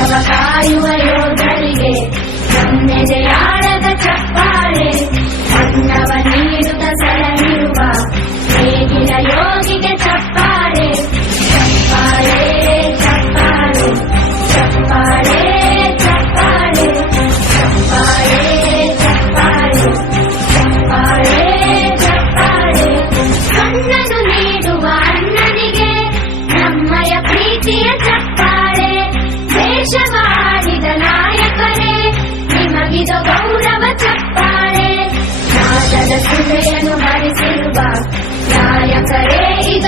ದೇಶವ ಕಾಯುವ ಯೋಧರಿಗೆ ನಮ್ಮೆದೆಯಾಳದ ಚಪ್ಪಾಳೆ, ಅನ್ನವ ನೀಡುತ್ತ ಸಲಹಿರುವ ನೇಗಿಲ ಯೋಗಿಗೆ ಚಪ್ಪಾಳೆ, ಚಪ್ಪಾಳೆ ಚಪ್ಪಾಳೆ ಚಪ್ಪಾಳೆ ಚಪ್ಪಾಳೆ ಚಪ್ಪಾಳೆ ಚಪ್ಪಾಳೆ ಚಪ್ಪಾಳೆ ಚಪ್ಪಾಳೆ. ಕಣ್ಣನು ನೀಡುವ ಅಣ್ಣನಿಗೆ ನಮ್ಮಯ ಪ್ರೀತಿಯ ಚಪ್ಪಾಳೆ, ದೇಶವಾಡಿದ ನಾಯಕರೇ ನಿಮಗಿದ ಗೌರವ ಚಪ್ಪಾಳೆ, ನಾದದ ಸುಳೆಯನ್ನು ಹರಿಸಿರುವ ನಾಯಕರೇ ಇದ